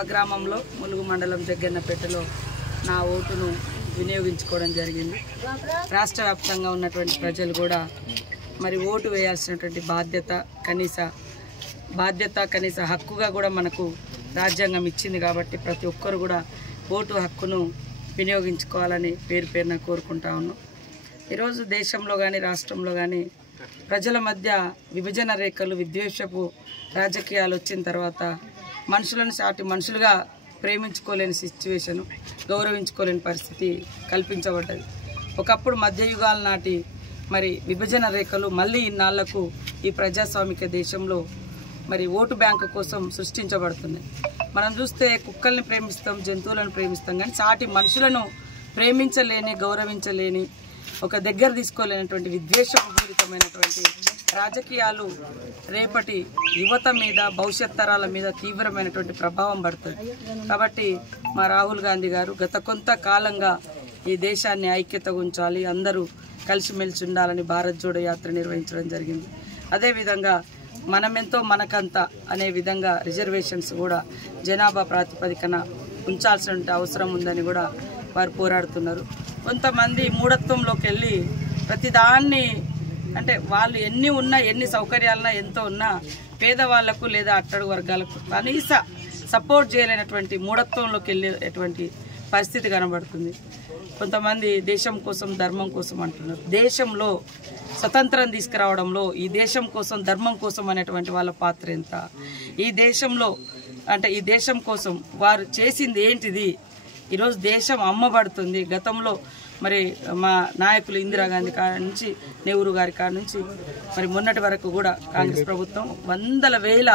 స్వగ్రామంలో ములుగు మండలం జగ్గన్నపేటలో నా ఓటును వినియోగించుకోవడం జరిగింది. రాష్ట్ర వ్యాప్తంగా ఉన్నటువంటి ప్రజలు కూడా మరి ఓటు వేయాల్సినటువంటి కనీస హక్కుగా కూడా మనకు రాజ్యాంగం ఇచ్చింది. కాబట్టి ప్రతి ఒక్కరు కూడా ఓటు హక్కును వినియోగించుకోవాలని పేరున కోరుకుంటా ఉన్నాం. ఈరోజు దేశంలో కానీ రాష్ట్రంలో కానీ ప్రజల మధ్య విభజన రేఖలు, విద్వేషపు రాజకీయాలు వచ్చిన తర్వాత మనుషులను సాటి మనుషులుగా ప్రేమించుకోలేని సిచ్యువేషను, గౌరవించుకోలేని పరిస్థితి కల్పించబడ్డది. ఒకప్పుడు మధ్యయుగాల నాటి మరి విభజన రేఖలు మళ్ళీ ఇన్నాళ్లకు ఈ ప్రజాస్వామిక దేశంలో మరి ఓటు బ్యాంకు కోసం సృష్టించబడుతున్నాయి. మనం చూస్తే కుక్కల్ని ప్రేమిస్తాం, జంతువులను ప్రేమిస్తాం, కానీ సాటి మనుషులను ప్రేమించలేని, గౌరవించలేని, ఒక దగ్గర తీసుకోలేనటువంటి విద్వేషపూరితమైనటువంటి రాజకీయాలు రేపటి యువత మీద, భవిష్యత్ తరాల మీద తీవ్రమైనటువంటి ప్రభావం పడుతుంది. కాబట్టి మా రాహుల్ గాంధీ గారు గత కొంతకాలంగా ఈ దేశాన్ని ఐక్యతగా ఉంచాలి, అందరూ కలిసిమెలిసి ఉండాలని భారత్ జోడో యాత్ర నిర్వహించడం జరిగింది. అదేవిధంగా మనమెంతో మనకంత అనే విధంగా రిజర్వేషన్స్ కూడా జనాభా ప్రాతిపదికన ఉంచాల్సిన అవసరం ఉందని కూడా వారు పోరాడుతున్నారు. కొంతమంది మూఢత్వంలోకి వెళ్ళి ప్రతిదాన్ని, అంటే వాళ్ళు ఎన్ని ఉన్నా, ఎన్ని సౌకర్యాలున్నా, ఎంతో ఉన్నా పేదవాళ్లకు లేదా అట్టడుగు వర్గాలకు కనీస సపోర్ట్ చేయలేనటువంటి మూఢత్వంలోకి వెళ్ళేటువంటి పరిస్థితి కనబడుతుంది. కొంతమంది దేశం కోసం, ధర్మం కోసం అంటున్నారు. దేశంలో స్వతంత్రం తీసుకురావడంలో ఈ దేశం కోసం, ధర్మం కోసం అనేటువంటి వాళ్ళ పాత్ర ఎంత? ఈ దేశంలో ఈ దేశం కోసం వారు చేసింది ఏంటిది? ఈరోజు దేశం అమ్మబడుతుంది. గతంలో మరి మా నాయకులు ఇందిరాగాంధీ కాడి నుంచి, నెహ్రూ గారి కాడి నుంచి మరి మొన్నటి వరకు కూడా కాంగ్రెస్ ప్రభుత్వం వందల వేల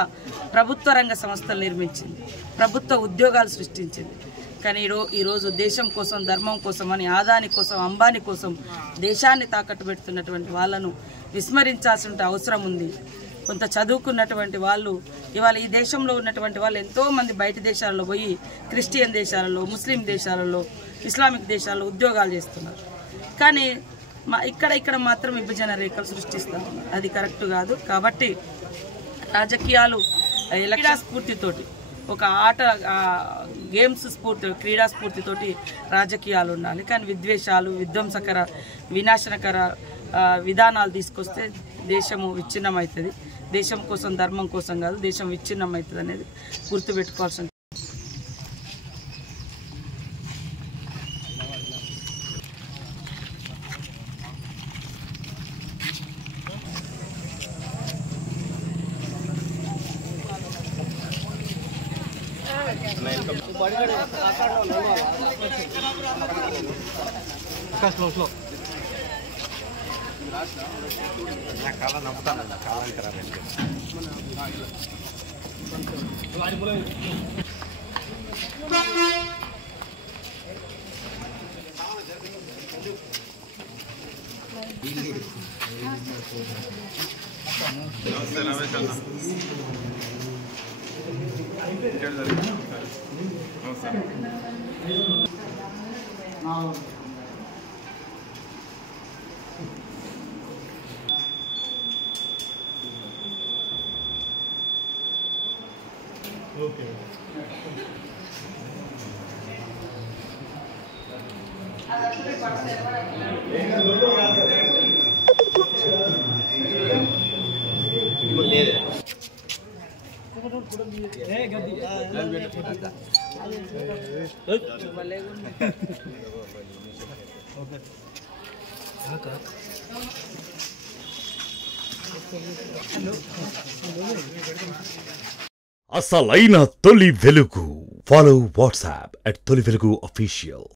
ప్రభుత్వ రంగ సంస్థలు నిర్మించింది, ప్రభుత్వ ఉద్యోగాలు సృష్టించింది. కానీ ఈరోజు దేశం కోసం, ధర్మం కోసం అని ఆదాని కోసం, అంబానీ కోసం దేశాన్ని తాకట్టు పెడుతున్నటువంటి వాళ్ళను విస్మరించాల్సిన అవసరం ఉంది. కొంత చదువుకున్నటువంటి వాళ్ళు ఇవాళ ఈ దేశంలో ఉన్నటువంటి వాళ్ళు ఎంతోమంది బయట దేశాలలో పోయి క్రిస్టియన్ దేశాలలో, ముస్లిం దేశాలలో, ఇస్లామిక్ దేశాల్లో ఉద్యోగాలు చేస్తున్నారు. కానీ ఇక్కడ మాత్రం విభజన రేఖలు సృష్టిస్తాం. అది కరెక్ట్ కాదు. కాబట్టి రాజకీయాలు ఎలక్షన్ స్ఫూర్తితోటి, ఒక ఆట గేమ్స్ స్ఫూర్తి, క్రీడా స్ఫూర్తితోటి రాజకీయాలు ఉండాలి. కానీ విద్వేషాలు, వినాశనకర విధానాలు తీసుకొస్తే దేశము విచ్ఛిన్నమవుతుంది. దేశం కోసం, ధర్మం కోసం కాదు, దేశం విచ్ఛిన్నమవుతుంది అనేది గుర్తుపెట్టుకోవాల్సిన. అసలైన తొలి వెలుగు. ఫాలో వాట్సాప్ @తొలి వెలుగు official.